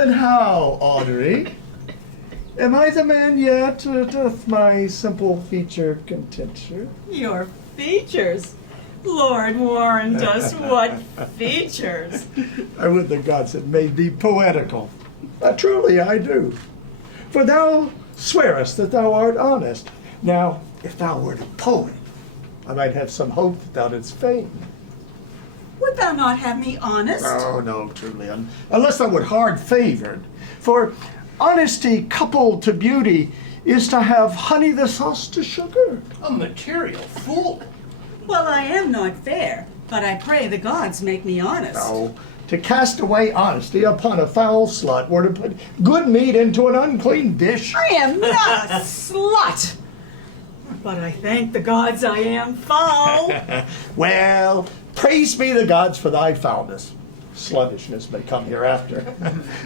And how, Audrey? Am I the man yet? Doth my simple feature content you? Your features? Lord warrant us, what features? I would the gods had made thee poetical. Truly I do. For thou swearest that thou art honest. Now, if thou wert a poet, I might have some hope that thou didst fame. Would thou not have me honest? Oh, no, truly, unless thou wert hard-favored. For honesty coupled to beauty is to have honey the sauce to sugar. A material fool. Well, I am not fair, but I pray the gods make me honest. No, to cast away honesty upon a foul slut were to put good meat into an unclean dish. I am not a slut, but I thank the gods I am foul. Well, praise be the gods for thy foulness. Sluttishness may come hereafter.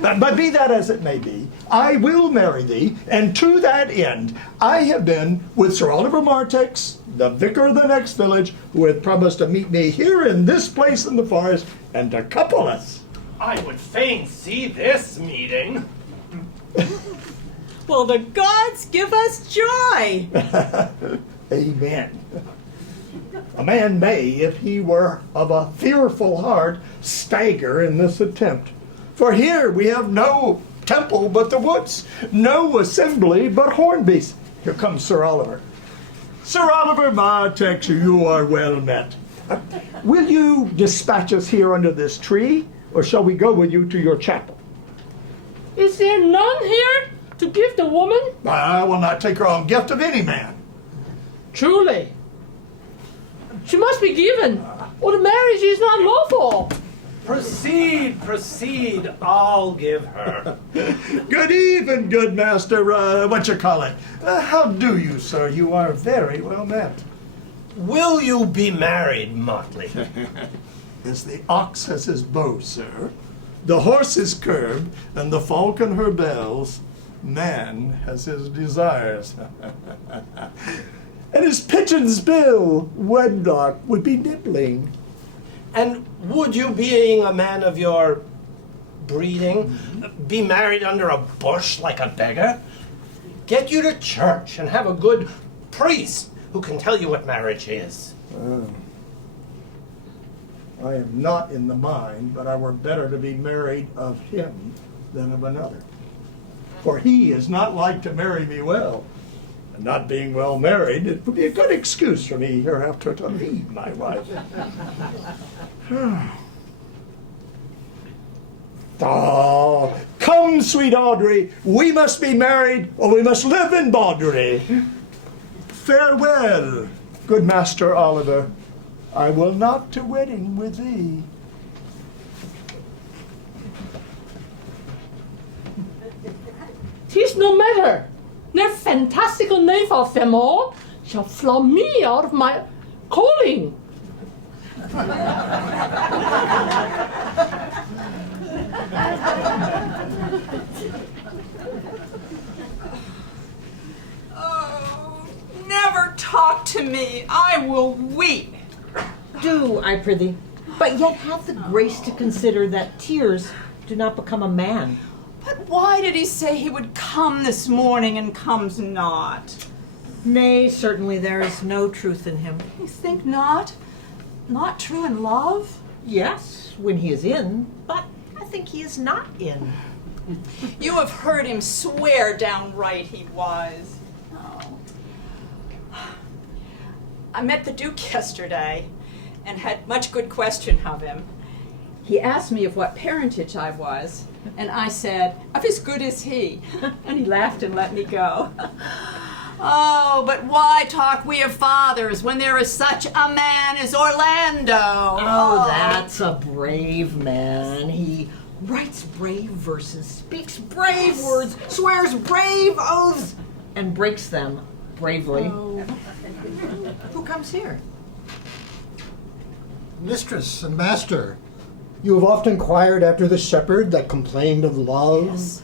But be that as it may be, I will marry thee, and to that end I have been with Sir Oliver Martex, the vicar of the next village, who hath promised to meet me here in this place in the forest, and to couple us. I would fain see this meeting. Well, the gods give us joy. Amen. A man may, if he were of a fearful heart, stagger in this attempt. For here we have no temple but the woods, no assembly but horn beasts. Here comes Sir Oliver. Sir Oliver Martex, you are well met. Will you dispatch us here under this tree, or shall we go with you to your chapel? Is there none here to give the woman? I will not take her own gift of any man. Truly. She must be given, or the marriage is not lawful. Proceed, proceed, I'll give her. Good even, good master, what you call it? How do you, sir? You are very well met. Will you be married, Motley? As the ox has his bow, sir, the horse his curb, and the falcon her bells, man has his desires. And his pigeon's bill, wedlock, would be nibbling. And would you, being a man of your breeding, be married under a bush like a beggar? Get you to church and have a good priest who can tell you what marriage is. I am not in the mind, but I were better to be married of him than of another. For he is not like to marry me well. And not being well married, it would be a good excuse for me hereafter to leave my wife. Oh, come, sweet Audrey, we must be married, or we must live in bawdry. Farewell, good Master Oliver. I will not to wedding with thee. 'Tis no matter. Their fantastical knave of them all shall flog me out of my calling. Oh, never talk to me. I will weep. Do, I prithee, but yet have the grace to consider that tears do not become a man. But why did he say he would come this morning and comes not? Nay, certainly there is no truth in him. You think not? Not true in love? Yes, when he is in, but I think he is not in. You have heard him swear downright he was. Oh. I met the Duke yesterday and had much good question of him. He asked me of what parentage I was, and I said, of as good as he. And he laughed and let me go. Oh, but why talk we of fathers when there is such a man as Orlando? Oh, that's a brave man. He writes brave verses, speaks brave words, swears brave oaths, and breaks them bravely. Oh. Who comes here? Mistress and master, you have oft inquired after the shepherd that complained of love. Yes.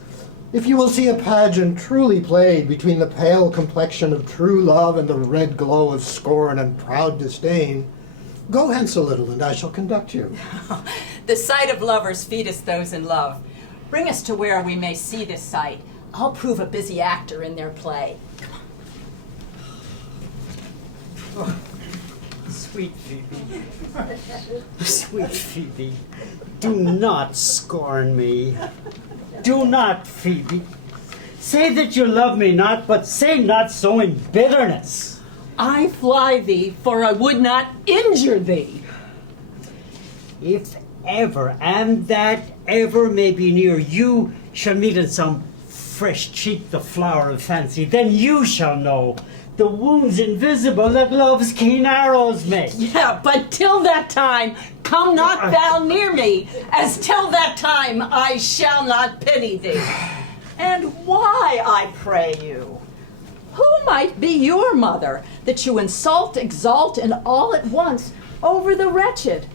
If you will see a pageant truly played between the pale complexion of true love and the red glow of scorn and proud disdain, go hence a little and I shall conduct you. The sight of lovers feedeth those in love. Bring us to where we may see this sight. I'll prove a busy actor in their play. Sweet Phoebe. Sweet Phoebe. Do not scorn me. Do not, Phoebe. Say that you love me not, but say not so in bitterness. I fly thee, for I would not injure thee. If ever, and that ever may be near, you shall meet in some fresh cheek the flower of fancy, then you shall know the wounds invisible that love's keen arrows make. Yeah, but till that time, come not thou near me, as till that time I shall not pity thee. And why, I pray you? Who might be your mother, that you insult, exalt, and all at once over the wretched?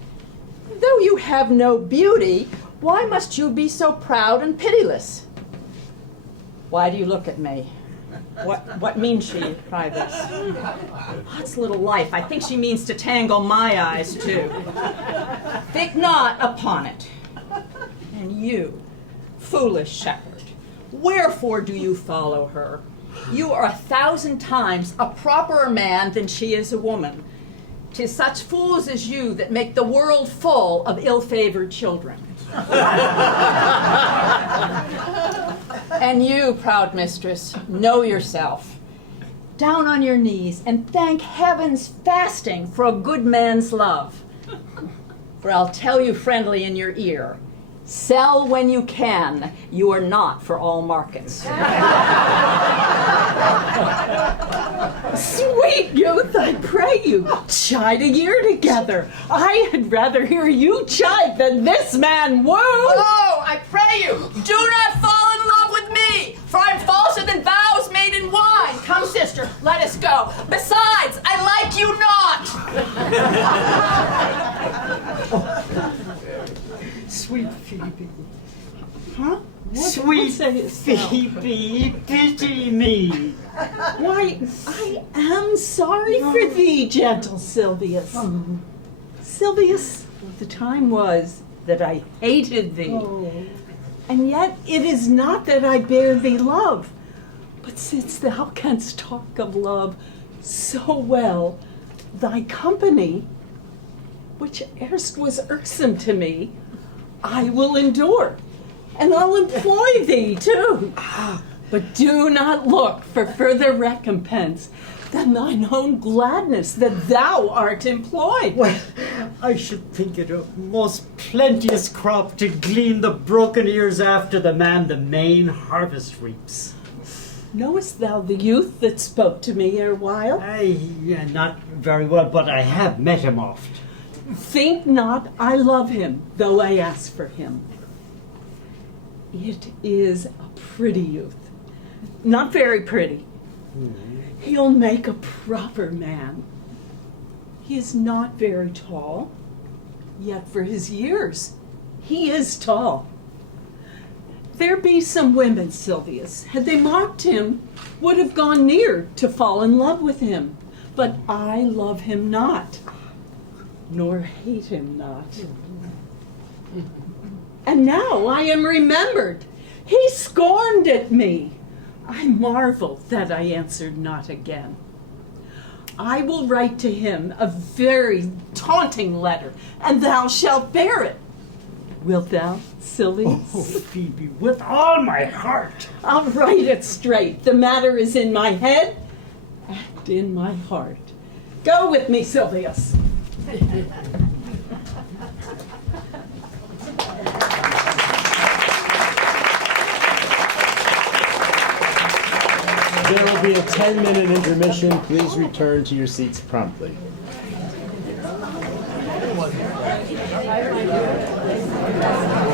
Though you have no beauty, why must you be so proud and pitiless? Why do you look at me? What means she by this? What's little life? I think she means to tangle my eyes too. Think not upon it. And you, foolish shepherd, wherefore do you follow her? You are 1,000 times a properer man than she is a woman. 'Tis such fools as you that make the world full of ill-favored children. And you, proud mistress, know yourself. Down on your knees and thank heaven's fasting for a good man's love. For I'll tell you friendly in your ear, sell when you can, you are not for all markets. Sweet youth, I pray you, chide a year together. I had rather hear you chide than this man woo. Oh, I pray you, do not fall in love with me, for I'm falser than vows made in wine. Come, sister, let us go. Besides, I like you not. Sweet Phoebe. Huh? Sweet sayest thou? Phoebe, pity me. Why, I am sorry for thee, gentle Silvius. Silvius, the time was that I hated thee. And yet it is not that I bear thee love, but since thou canst talk of love so well, thy company, which erst was irksome to me, I will endure, and I'll employ thee too. But do not look for further recompense than thine own gladness that thou art employed. Well, I should think it a most plenteous crop to glean the broken ears after the man the main harvest reaps. Knowest thou the youth that spoke to me erewhile? Not very well, but I have met him oft. Think not I love him, though I ask for him. It is a pretty youth. Not very pretty. He'll make a proper man. He is not very tall, yet for his years, he is tall. There be some women, Silvius, had they marked him, would have gone near to fall in love with him. But I love him not, nor hate him not. And now I am remembered. He scorned at me. I marvel that I answered not again. I will write to him a very taunting letter, and thou shalt bear it. Wilt thou, Silvius? Oh, Phoebe, with all my heart. I'll write it straight. The matter is in my head and in my heart. Go with me, Silvius. There will be a 10-minute intermission. Please return to your seats promptly. Thank you.